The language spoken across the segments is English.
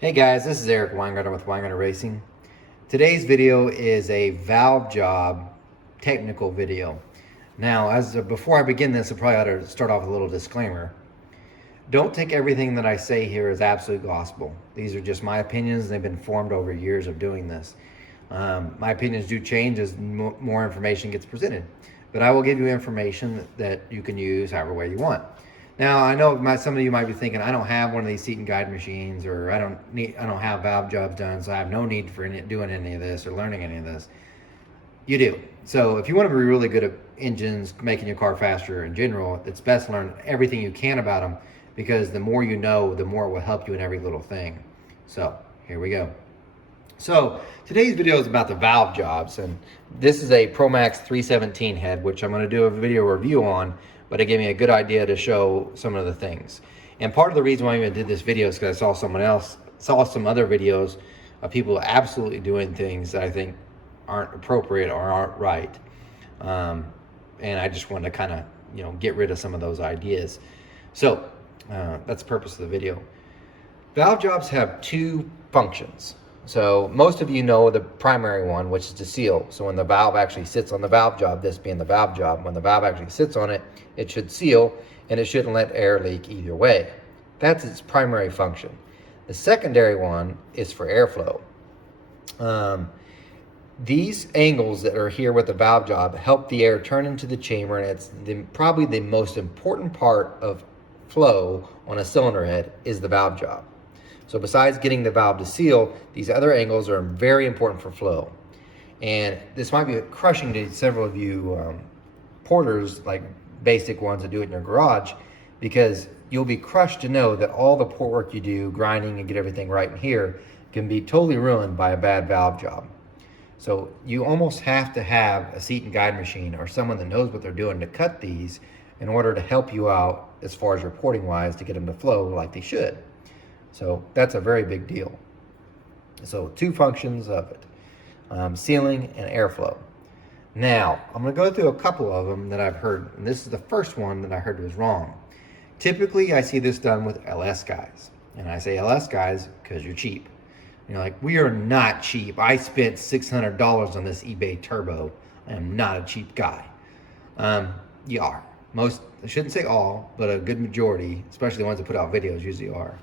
Hey guys, this is Eric Weingarten with Weingarten Racing. Today's video is a valve job technical video. Now, before I begin this, I probably ought to start off with a little disclaimer. Don't take everything that I say here as absolute gospel. These are just my opinions, and they've been formed over years of doing this. My opinions do change as more information gets presented, but I will give you information that you can use however way you want. Now, I know some of you might be thinking, I don't have one of these seat and guide machines, or I don't have valve jobs done, so I have no need for doing any of this or learning any of this. You do. So if you want to be really good at engines, making your car faster in general, it's best to learn everything you can about them, because the more you know, the more it will help you in every little thing. So here we go. So today's video is about the valve jobs, and this is a ProMax 317 head, which I'm going to do a video review on, but it gave me a good idea to show some of the things. And part of the reason why I even did this video is because I saw some other videos of people absolutely doing things that I think aren't appropriate or aren't right. And I just wanted to kind of, get rid of some of those ideas. So that's the purpose of the video. Valve jobs have two functions. So most of you know the primary one, which is to seal. So when the valve actually sits on the valve job, this being the valve job, when the valve actually sits on it, it should seal, and it shouldn't let air leak either way. That's its primary function. The secondary one is for airflow. These angles that are here with the valve job help the air turn into the chamber, and it's probably the most important part of flow on a cylinder head is the valve job. So besides getting the valve to seal, these other angles are very important for flow. And this might be crushing to several of you porters, like basic ones that do it in your garage, because you'll be crushed to know that all the port work you do, grinding and get everything right in here, can be totally ruined by a bad valve job. So you almost have to have a seat and guide machine or someone that knows what they're doing to cut these in order to help you out as far as reporting wise to get them to flow like they should. So that's a very big deal. So two functions of it, sealing and airflow. Now, I'm going to go through a couple of them that I've heard, and this is the first one that I heard was wrong. Typically, I see this done with LS guys. And I say LS guys because you're cheap. You're like, we are not cheap. I spent $600 on this eBay Turbo. I am not a cheap guy. You are. Most, I shouldn't say all, but a good majority, especially the ones that put out videos, usually are.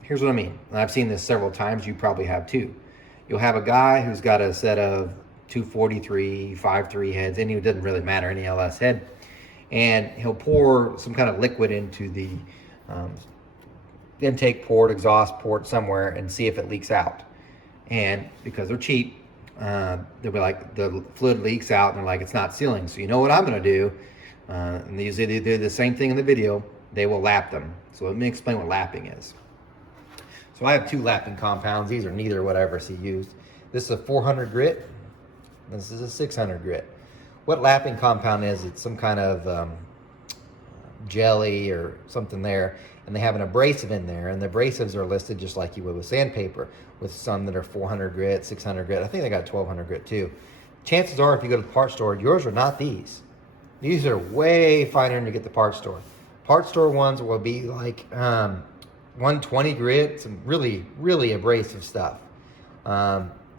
Here's what I mean. And I've seen this several times. You probably have too. You'll have a guy who's got a set of 243, 5.3 heads, and it doesn't really matter, any LS head, and he'll pour some kind of liquid into the intake port, exhaust port somewhere, and see if it leaks out. And because they're cheap, they'll be like, the fluid leaks out, and they're like, it's not sealing. So you know what I'm going to do? And they usually do the same thing in the video. They will lap them. So let me explain what lapping is. So I have two lapping compounds. These are neither what I ever see used. This is a 400 grit. This is a 600 grit. What lapping compound is, it's some kind of jelly or something there, and they have an abrasive in there, and the abrasives are listed just like you would with sandpaper, with some that are 400 grit, 600 grit. I think they got 1200 grit too. Chances are, if you go to the parts store, yours are not these. These are way finer than you get the parts store. Parts store ones will be like 120 grit, some really, really abrasive stuff.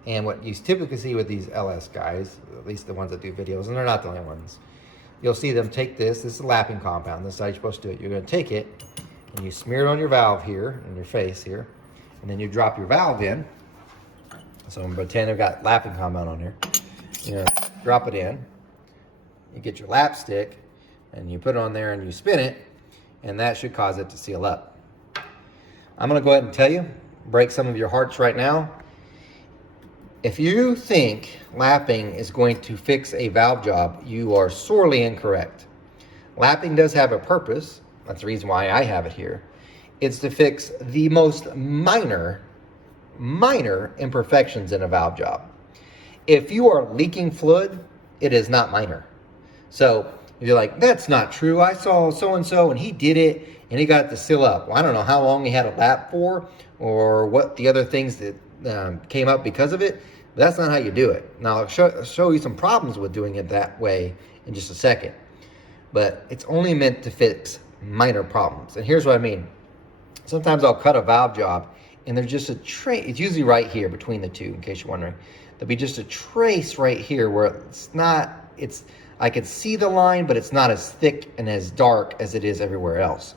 And what you typically see with these LS guys, at least the ones that do videos, and they're not the only ones, you'll see them take this is a lapping compound. This is how you're supposed to do it. You're going to take it, and you smear it on your valve here, in your face here, and then you drop your valve in. So I'm going to pretend I've got lapping compound on here. You're going to drop it in. You get your lap stick, and you put it on there, and you spin it, and that should cause it to seal up. I'm going to go ahead and tell you, break some of your hearts right now. If you think lapping is going to fix a valve job, you are sorely incorrect. Lapping does have a purpose. That's the reason why I have it here. It's to fix the most minor imperfections in a valve job. If you are leaking fluid, it is not minor. So you're like, that's not true. I saw so-and-so and he did it and he got it to seal up. Well, I don't know how long he had a lap for or what the other things that came up because of it. But that's not how you do it. Now, I'll show you some problems with doing it that way in just a second. But it's only meant to fix minor problems. And here's what I mean. Sometimes I'll cut a valve job and there's just a trace. It's usually right here between the two, in case you're wondering. There'll be just a trace right here where it's not, I could see the line, but it's not as thick and as dark as it is everywhere else.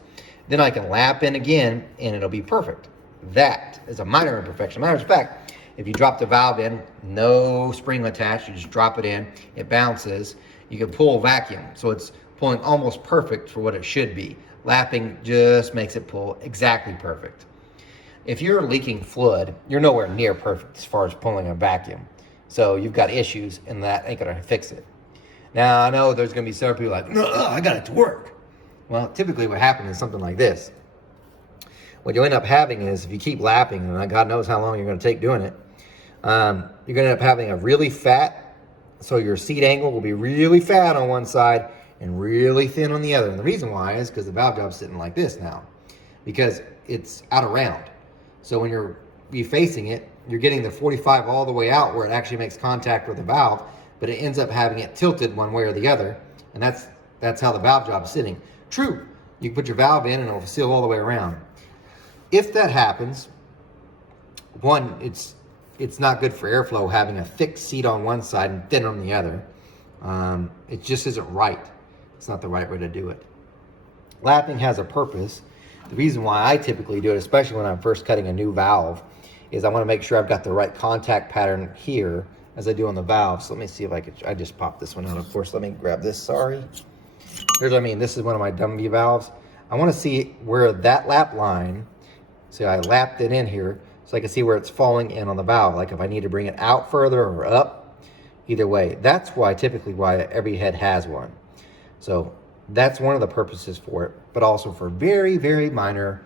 Then I can lap in again and it'll be perfect. That is a minor imperfection. Matter of fact, if you drop the valve in, no spring attached, you just drop it in, it bounces, you can pull vacuum. So it's pulling almost perfect for what it should be. Lapping just makes it pull exactly perfect. If you're leaking fluid, you're nowhere near perfect as far as pulling a vacuum. So you've got issues and that ain't gonna fix it. Now, I know there's gonna be several people like, no, I got it to work. Well, typically what happens is something like this. What you end up having is, if you keep lapping, and God knows how long you're gonna take doing it, you're gonna end up having a really fat, so your seat angle will be really fat on one side and really thin on the other. And the reason why is because the valve job's sitting like this now, because it's out of round. So when you're refacing it, you're getting the 45 all the way out where it actually makes contact with the valve, but it ends up having it tilted one way or the other, and that's how the valve job is sitting. True, you can put your valve in and it'll seal all the way around. If that happens, one, it's not good for airflow having a thick seat on one side and thin on the other. It just isn't right. It's not the right way to do it. Lapping has a purpose. The reason why I typically do it, especially when I'm first cutting a new valve, is I want to make sure I've got the right contact pattern here as I do on the valve. So let me see if I just popped this one out, of course. Let me grab this, sorry. Here's what I mean. This is one of my dummy valves. I want to see where that lap line, see, I lapped it in here so I can see where it's falling in on the valve. Like if I need to bring it out further or up, either way. That's why typically why every head has one. So that's one of the purposes for it, but also for very, very minor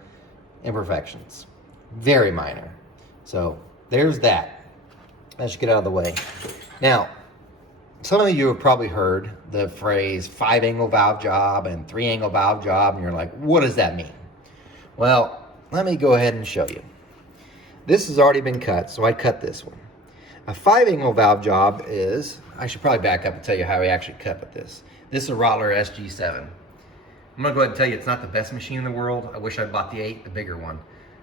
imperfections. Very minor. So there's that. That should get out of the way. Now, some of you have probably heard the phrase 5-angle valve job and 3-angle valve job, and you're like, what does that mean? Well, let me go ahead and show you. This has already been cut, so I cut this one. A 5-angle valve job is, I should probably back up and tell you how we actually cut with this. This is a Rottler SG7. I'm gonna go ahead and tell you it's not the best machine in the world. I wish I'd bought the 8, the bigger one.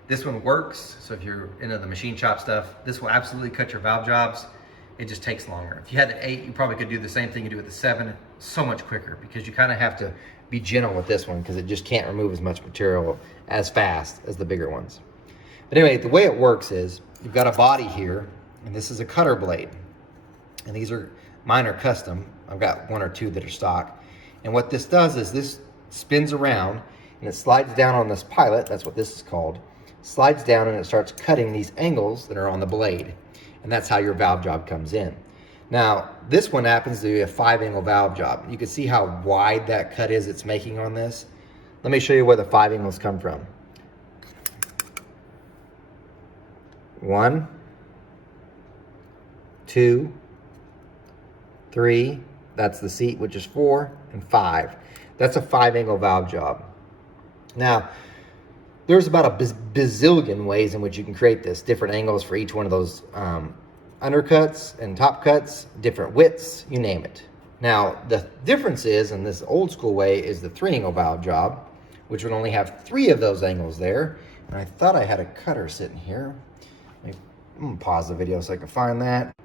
This one works, so if you're into the machine shop stuff, this will absolutely cut your valve jobs. It just takes longer. If you had the 8, you probably could do the same thing you do with the 7, so much quicker, because you kind of have to be gentle with this one because it just can't remove as much material as fast as the bigger ones. But anyway, the way it works is you've got a body here, and this is a cutter blade. And these are mine are custom. I've got 1 or 2 that are stock. And what this does is this spins around and it slides down on this pilot. That's what this is called. Slides down and it starts cutting these angles that are on the blade. And that's how your valve job comes in. Now, this one happens to be a 5-angle valve job. You can see how wide that cut is it's making on this. Let me show you where the 5 angles come from. 1, 2, 3, that's the seat, which is 4, and 5. That's a 5-angle valve job. Now, there's about a bazillion ways in which you can create this, different angles for each one of those undercuts and top cuts, different widths, you name it. Now, the difference is, in this old school way, is the 3-angle valve job, which would only have 3 of those angles there. And I thought I had a cutter sitting here. I'm gonna pause the video so I can find that.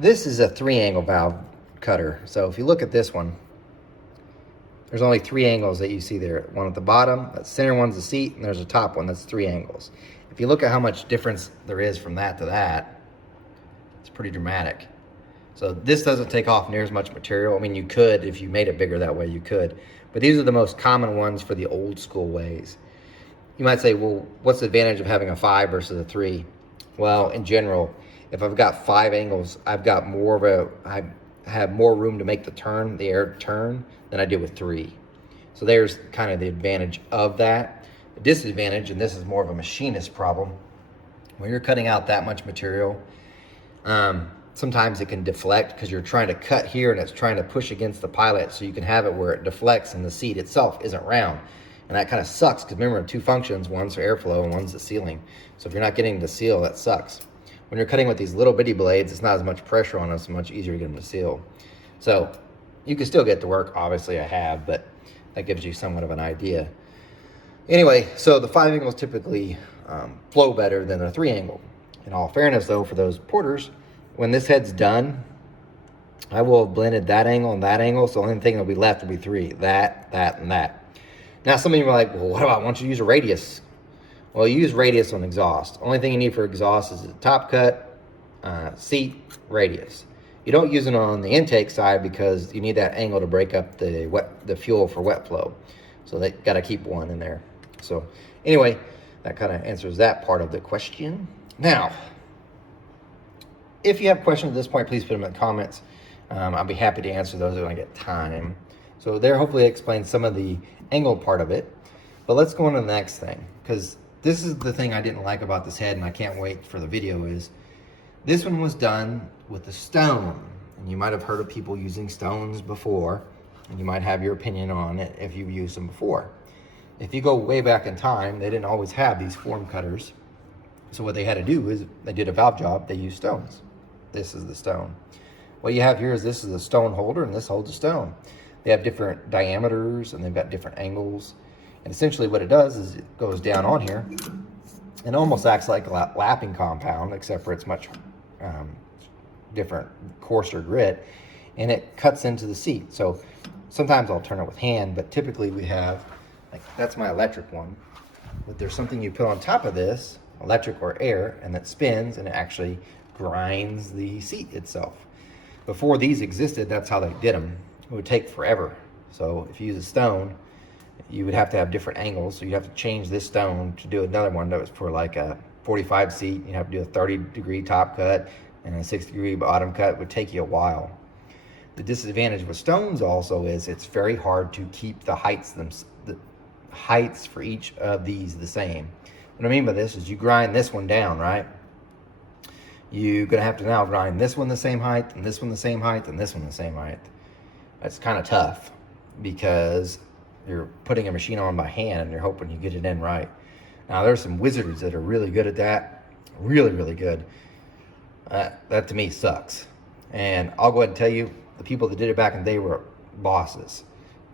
This is a 3-angle valve cutter. So if you look at this one, there's only 3 angles that you see there. One at the bottom, that center one's the seat, and there's a top one, that's 3 angles. If you look at how much difference there is from that to that, it's pretty dramatic. So this doesn't take off near as much material. I mean, you could, if you made it bigger that way, you could. But these are the most common ones for the old school ways. You might say, well, what's the advantage of having a 5 versus a 3? Well, in general, if I've got 5 angles, I've got I have more room to make the air turn, than I do with 3. So there's kind of the advantage of that. The disadvantage, and this is more of a machinist problem, when you're cutting out that much material, sometimes it can deflect because you're trying to cut here and it's trying to push against the pilot, so you can have it where it deflects and the seat itself isn't round. And that kind of sucks because remember, 2 functions, one's for airflow and one's the sealing. So if you're not getting the seal, that sucks. When you're cutting with these little bitty blades, it's not as much pressure on them, it's much easier to get them to seal. So you can still get to work, obviously I have, but that gives you somewhat of an idea. Anyway, so the 5 angles typically flow better than a 3-angle. In all fairness though, for those porters, when this head's done, I will have blended that angle and that angle, so the only thing that'll be left will be 3, that, and that. Now some of you are like, well, what about, why don't you use a radius? Well, you use radius on exhaust. Only thing you need for exhaust is a top cut, seat, radius. You don't use it on the intake side because you need that angle to break up the fuel for wet flow. So they got to keep one in there. So anyway, that kind of answers that part of the question. Now, if you have questions at this point, please put them in the comments. I'll be happy to answer those when I get time. So there, hopefully, explains some of the angle part of it. But let's go on to the next thing, because this is the thing I didn't like about this head, and I can't wait for the video, is this one was done with a stone. And you might have heard of people using stones before, and you might have your opinion on it if you've used them before. If you go way back in time, they didn't always have these form cutters. So what they had to do is, they did a valve job, they used stones. This is the stone. What you have here is, this is a stone holder, and this holds a stone. They have different diameters, and they've got different angles. And essentially what it does is it goes down on here and almost acts like a lapping compound, except for it's much different, coarser grit, and it cuts into the seat. So sometimes I'll turn it with hand, but typically we have, like, that's my electric one, but there's something you put on top of this, electric or air, and that spins and it actually grinds the seat itself. Before these existed, that's how they did them. It would take forever. So if you use a stone, you would have to have different angles. So you'd have to change this stone to do another one that was for like a 45 seat. You'd have to do a 30-degree top cut and a 60-degree bottom cut. It would take you a while. The disadvantage with stones also is it's very hard to keep the heights for each of these the same. What I mean by this is, you grind this one down, right? You're gonna have to now grind this one the same height, and this one the same height, and this one the same height. That's kind of tough because you're putting a machine on by hand and you're hoping you get it in right. Now there's some wizards that are really good at that, really good. That to me sucks. And I'll go ahead and tell you, the people that did it back in the day were bosses,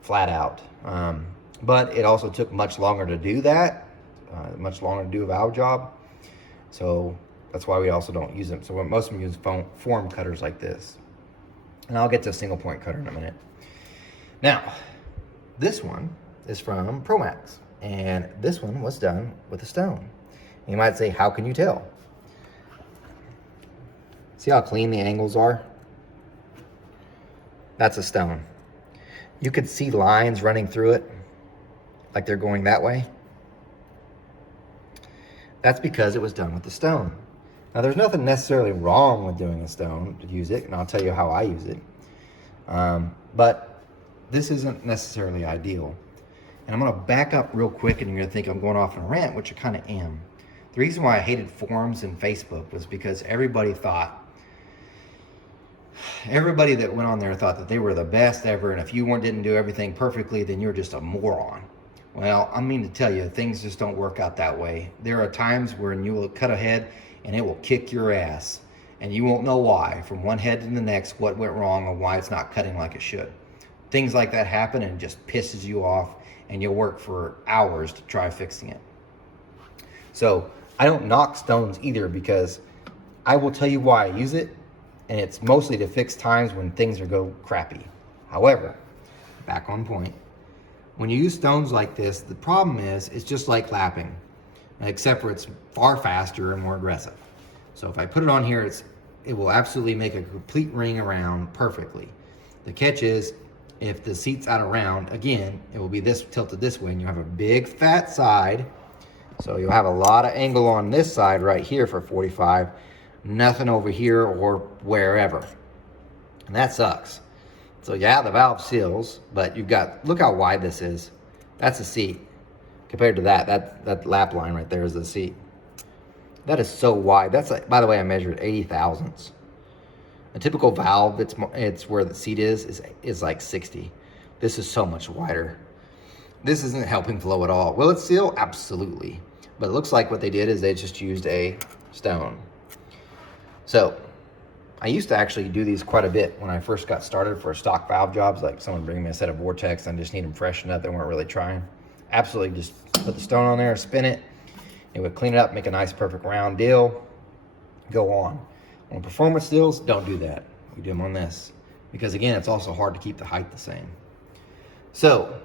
flat out. But it also took much longer to do that, much longer to do a valve job. So that's why we also don't use them. So most of them use form cutters like this. And I'll get to a single point cutter in a minute. Now, this one is from Promax, and this one was done with a stone. And you might say, how can you tell? See how clean the angles are? That's a stone. You could see lines running through it, like they're going that way. That's because it was done with the stone. Now, there's nothing necessarily wrong with doing a stone to use it, and I'll tell you how I use it. But this isn't necessarily ideal. And I'm gonna back up real quick, and you're gonna think I'm going off on a rant, which I kind of am. The reason why I hated forums and Facebook was because everybody that went on there thought that they were the best ever, and if you didn't do everything perfectly, then you're just a moron. Well, I mean to tell you, things just don't work out that way. There are times when you will cut a head and it will kick your ass, and you won't know why, from one head to the next, what went wrong or why it's not cutting like it should. Things like that happen, and it just pisses you off, and you'll work for hours to try fixing it. So I don't knock stones either, because I will tell you why I use it, and it's mostly to fix times when things go crappy. However, back on point, when you use stones like this, the problem is it's just like lapping, except for it's far faster and more aggressive. So if I put it on here, it will absolutely make a complete ring around perfectly. The catch is, if the seat's out of round, again, it will be this tilted this way, and you have a big fat side. So you'll have a lot of angle on this side right here for 45, nothing over here or wherever. And that sucks. So yeah, the valve seals, but you've got, look how wide this is. That's a seat. Compared to that lap line right there is the seat. That is so wide. That's like, by the way, I measured 80 thousandths. A typical valve, it's where the seat is like 60. This is so much wider. This isn't helping flow at all. Will it seal? Absolutely. But it looks like what they did is they just used a stone. So I used to actually do these quite a bit when I first got started for stock valve jobs, like someone bringing me a set of Vortex and I just need them freshened up. They weren't really trying. Absolutely just put the stone on there, spin it. It would clean it up, make a nice perfect round deal, go on. On performance deals, don't do that. We do them on this. Because again, it's also hard to keep the height the same. So,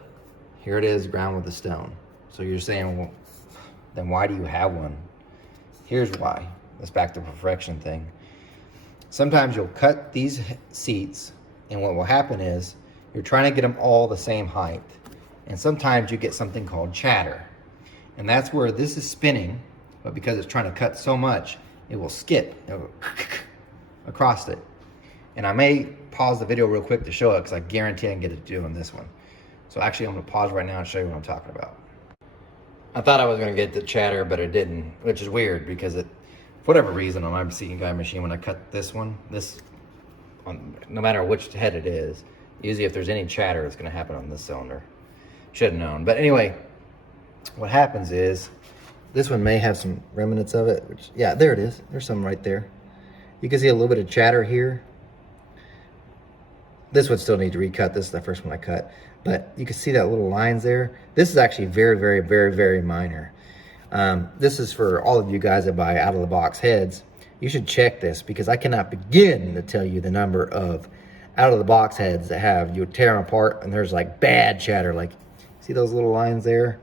here it is, ground with a stone. So you're saying, well, then why do you have one? Here's why. That's back to the perfection thing. Sometimes you'll cut these seats, and what will happen is, you're trying to get them all the same height. And sometimes you get something called chatter. And that's where this is spinning, but because it's trying to cut so much, it will skip across it. And I may pause the video real quick to show it because I guarantee I can get it to do on this one. So actually I'm gonna pause right now and show you what I'm talking about. I thought I was gonna get the chatter, but it didn't, which is weird because it, for whatever reason on my seat guide machine, when I cut this one, no matter which head it is, usually if there's any chatter, it's gonna happen on this cylinder. Should have known. But anyway, what happens is, this one may have some remnants of it, which, yeah, there it is. There's some right there. You can see a little bit of chatter here. This would still need to recut. This is the first one I cut. But you can see that little lines there. This is actually very, very, very, very minor. This is for all of you guys that buy out-of-the-box heads. You should check this because I cannot begin to tell you the number of out-of-the-box heads that have, you tear them apart and there's like bad chatter. Like, see those little lines there?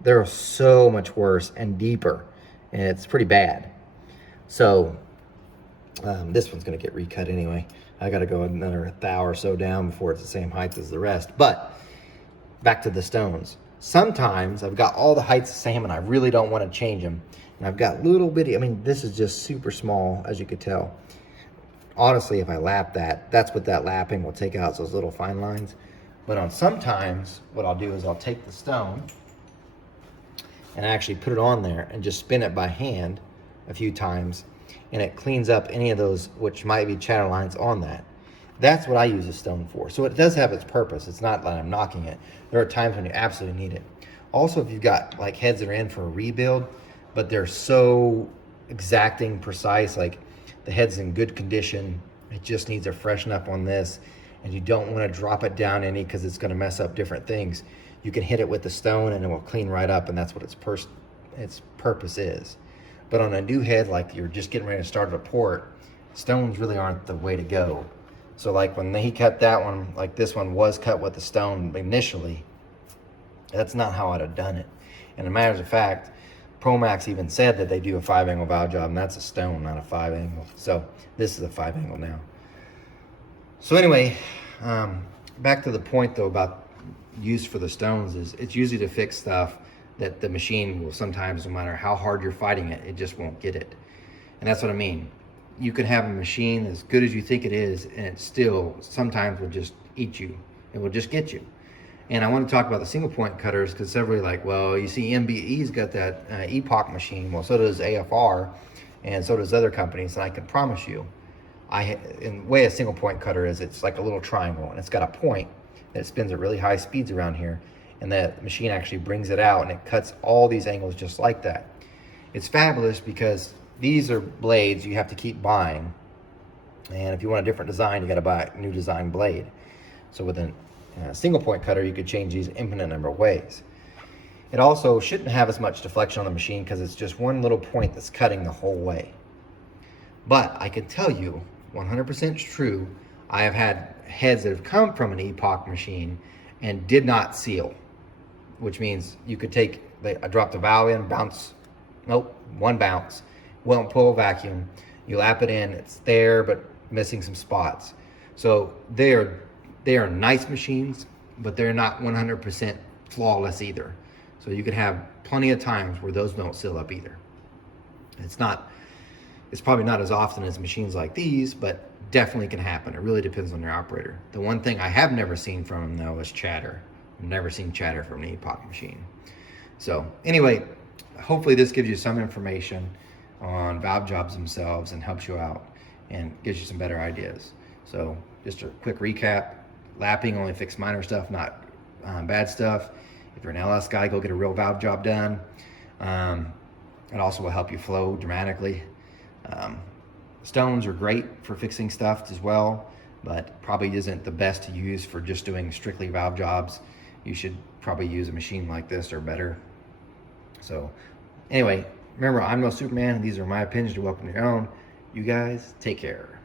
They're so much worse and deeper, and it's pretty bad. So this one's gonna get recut anyway. I gotta go another thou or so down before it's the same height as the rest. But back to the stones. Sometimes I've got all the heights the same and I really don't want to change them. And I've got little bitty, I mean, this is just super small, as you could tell. Honestly, if I lap that, that's what that lapping will take out, those little fine lines. But on sometimes, what I'll do is I'll take the stone and actually put it on there and just spin it by hand a few times, and it cleans up any of those which might be chatter lines on that. That's what I use a stone for. So it does have its purpose. It's not that I'm knocking it. There are times when you absolutely need it. Also, if you've got like heads that are in for a rebuild, but they're so exacting, precise, like the head's in good condition, it just needs a freshen up on this, and you don't want to drop it down any because it's going to mess up different things. You can hit it with the stone and it will clean right up, and that's what its purpose is. But on a new head, like you're just getting ready to start a port, stones really aren't the way to go. So like when he cut that one, like this one was cut with a stone initially, that's not how I'd have done it. And as a matter of fact, Promax even said that they do a 5-angle valve job, and that's a stone, not a 5-angle. So this is a 5-angle now. So anyway, back to the point though about use for the stones is it's usually to fix stuff that the machine will sometimes, no matter how hard you're fighting it, it just won't get it. And that's what I mean. You can have a machine as good as you think it is, and it still sometimes will just eat you. It will just get you. And I want to talk about the single point cutters because several are like, well, you see MBE's got that Epoch machine. Well, so does AFR, and so does other companies. And I can promise you, in the way a single point cutter is, it's like a little triangle, and it's got a point that spins at really high speeds around here, and that machine actually brings it out and it cuts all these angles just like that. It's fabulous because these are blades you have to keep buying, and if you want a different design, you got to buy a new design blade. So with a single point cutter, you could change these infinite number of ways. It also shouldn't have as much deflection on the machine because it's just one little point that's cutting the whole way. But I can tell you 100% true, I have had heads that have come from an Epoch machine and did not seal, which means you could take, I dropped the valve in, bounce, nope, one bounce, won't pull a vacuum, you lap it in, it's there, but missing some spots. So they are nice machines, but they're not 100% flawless either. So you could have plenty of times where those don't seal up either. It's probably not as often as machines like these, but definitely can happen. It really depends on your operator. The one thing I have never seen from them though is chatter. I've never seen chatter from an Epoch machine. So anyway, hopefully this gives you some information on valve jobs themselves and helps you out and gives you some better ideas. So just a quick recap, lapping only fix minor stuff, not bad stuff. If you're an LS guy, go get a real valve job done. It also will help you flow dramatically. Stones are great for fixing stuff as well, but probably isn't the best to use for just doing strictly valve jobs. You should probably use a machine like this or better. So anyway, Remember, I'm no Superman. These are my opinions. You're welcome to your own. You guys take care.